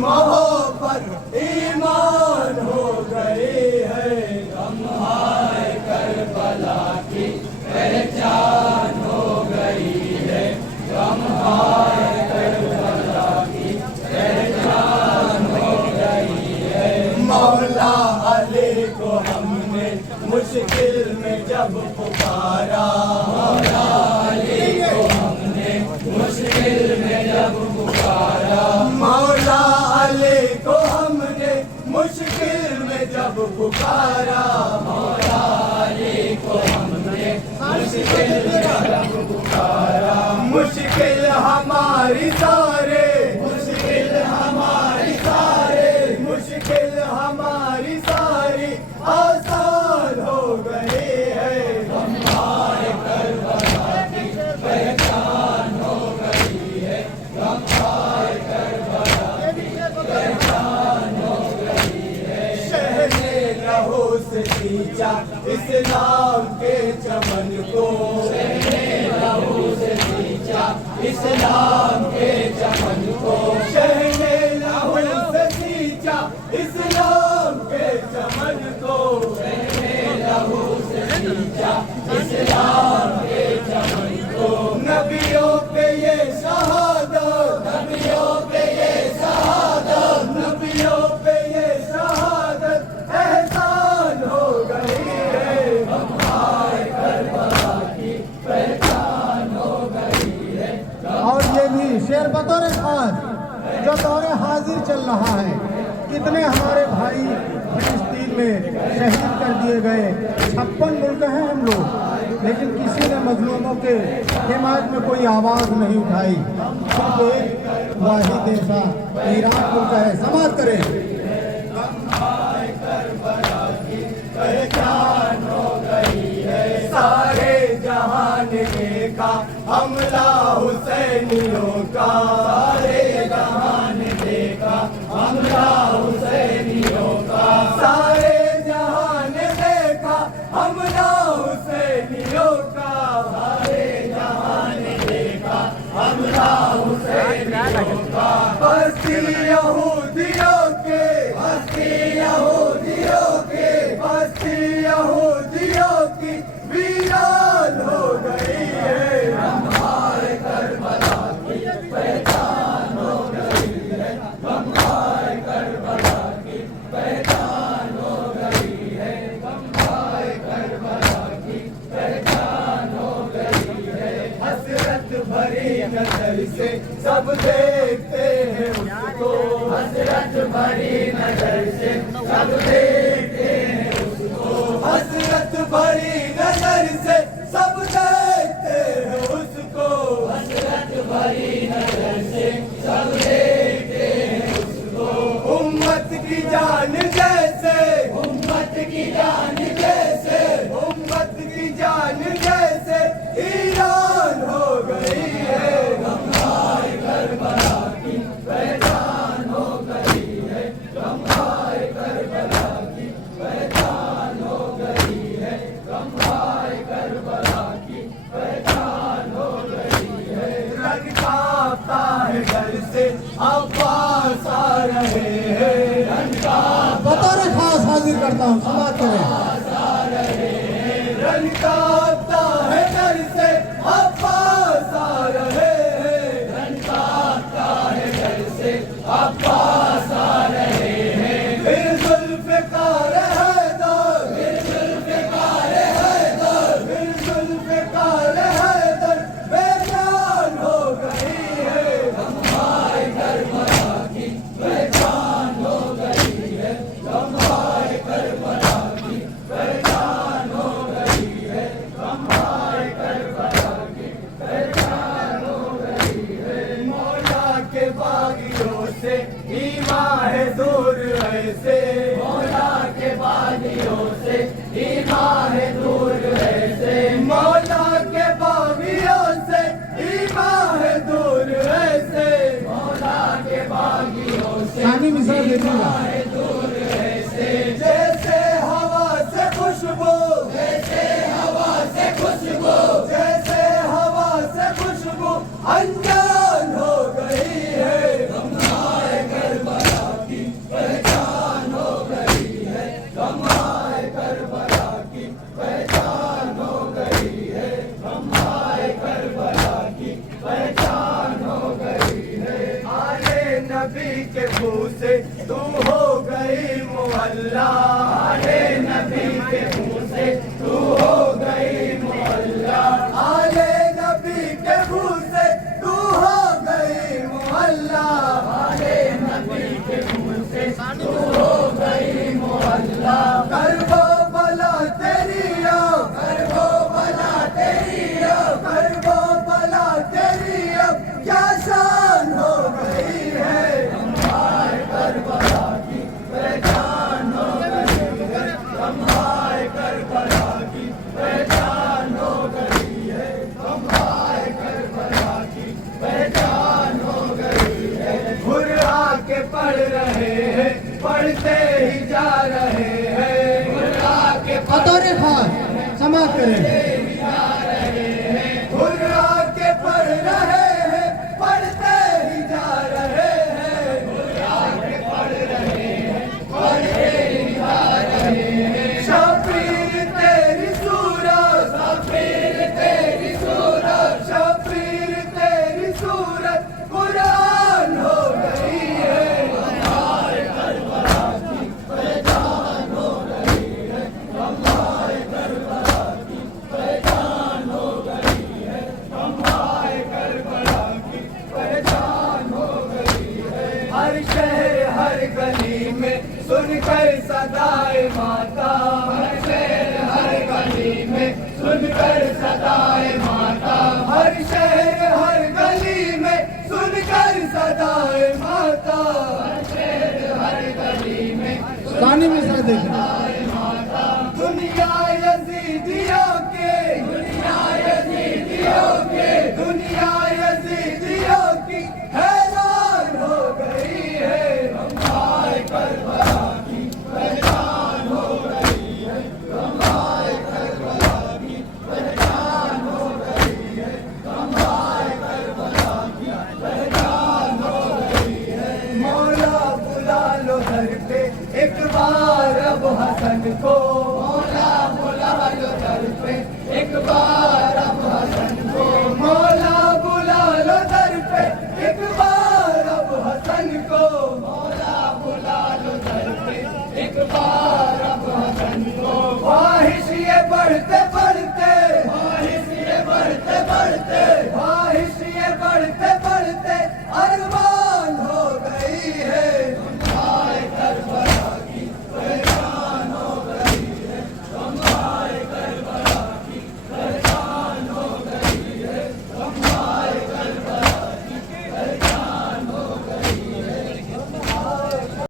मोहब्बत ईमान हो गई है। लम्हा करबला की पहचान हो गई है। लम्हा करबला की पहचान हो गई है। मौला अली को हमने मुश्किल में जब पुकारा, मौला अली को हमने मुश्किल में जब पुकारा, मौला अली को हमने मुश्किल में जब पुकारा, मौला अली को हमने मुश्किल में जब पुकारा। मुश्किल हमारी सारे, मुश्किल हमारी सारे, मुश्किल हमारी सारी आसान हो गई है। हमारे करबला की पहचान हो गई है। हमारे करबला की पहचान हो गई है। शहने लहू से सींचा इस्लाम के चमन को, शहने लहू से सींचा इस्लाम के चमन को, शहने लहू से सींचा इस्लाम के चमन को, शहने लहू से सींचा इस्लाम के चमन को। नबियों पे ये शहादत, नबियों पे ये शहादत, नबियों पे ये शहादत एहसान हो गई है। हमारे करबला की पहचान हो गई है। और ये भी शेर बतौर खास जो दौरे हाजिर चल रहा है, कितने हमारे भाई फिलिस्तीन में शहीद कर दिए गए। 56 मुल्क हैं हम लोग, लेकिन किसी ने मजलूमों के हिमायत में कोई आवाज़ नहीं उठाई। सिर्फ एक वाहिद ऐसा ईरान मुल्क है। समाप्त करें। पहचान हो गई है। सारे जहान देखा हमला हुसैनियों का, सारे जहान देखा हमला हुसैनियों का, सारे जहान देखा हमला हुसैनियों का, सारे जहान देखा हमला हुसैनियों का। बस्ती यहूदियों के, बस्ती यहूदियों के, बस्ती यहूदियों की वीरान हो गई है। हमारे करबला की पहचान हो गई है। हमारे करबला की पहचान हो गई है। हमारे करबला की पहचान हो गई है। हसरत भरी नजर से सब देखते हैं उसको, हसरत भरी नजर से सब देखते हैं उसको, हसरत भरी नजर से सब देखते हैं उसको, हसरत भरी नजर से सब देखते हैं उसको। उम्मत की जान जैसे, उम्मत की जान जैसे, उम्मत की जान जैसे ईरान हो गई है। हमारे करबला की पहचान हो गई है। हमारे करबला की पहचान हो गई है। हमारे करबला की पहचान हो गई है। रंग कांपता है डर से अब्बास आ रहे हैं। रंग बतौर खास हाजिर करता हूँ। समाप्त करें। आ रहे हैं। रंग कांपता है डर से अब्बास आ रहे हैं। रंग कांपता है डर से अब्बास आ रहे हैं। फिर जुल्फ़िकार हैदर, फिर जुल्फ़िकार हैदर, फिर जुल्फ़िकार हैदर बेजान हो गई है। हमारे करबला की पहचान हो गई है। हमारे करबला की पहचान हो गई है। हमारे करबला की पहचान हो गई है। मौला के बागियों से ईमान है दूर ऐसे, मौला के बागियों से ईमान है दूर ऐसे, मौला के बागियों से ईमान है दूर ऐसे, मौला के बागियों से शानी मिसाल दे दूंगा। ईमान है दूर ऐसे। जैसे हवा से खुशबू, जैसे हवा से खुशबू, जैसे हवा से खुशबू अनजान हो गई है। हमारे करबला मुंह से तू हो गई मुअल्ला, आले नबी के मुंह से तू हो गई मुअल्ला, आले नबी के मुंह से तू हो गई मुअल्ला, आले नबी के मुंह से तू हो गई मुअल्ला। कर वो भला तेरी अब, कर वो भला तेरी अब, कर वो भला तेरी अब क्या शान हो गई है, तुम्हारे करबला की पहचान हो गई है, तुम्हारे करबला की पहचान हो गई है, तुम्हारे करबला की पहचान हो गई है। घुरा के पढ़ रहे हैं, पढ़ते ही जा रहे हैं, घुरा के बतौर खास समाप्त करें। घुरा के पढ़ रहे हैं, पढ़ते ही जा रहे हैं, घुरा के पढ़ रहे हैं, पढ़ते ही जा रहे हैं। शबीर तेरी सूरत, शबीर तेरी सूरत, शबीर तेरी सूरत कुरान हो गई है, हमारे करबला की पहचान हो गई है, हमारे करबला की पहचान हो गई है, हमारे करबला की पहचान हो गई है। हर शहर हर गली में सुनकर सदाए माता, हर शहर हर गली में सुनकर सदाए माता, हर शहर हर गली में सुनकर सदाए माता, हर शहर हर गली में सानी मिश्रा देखें। दुनिया यजीदियों के, दुनिया यजीदियों के, दुनिया यजीदियों की हैरान हो गई है, हमारे करबला की पहचान हो गई है, हमारे करबला की पहचान हो गई है, हमारे करबला की पहचान हो गई है। मौला बुला लो दर पे एक बार अब हसन को, मौला बुला लो दर पे एक बार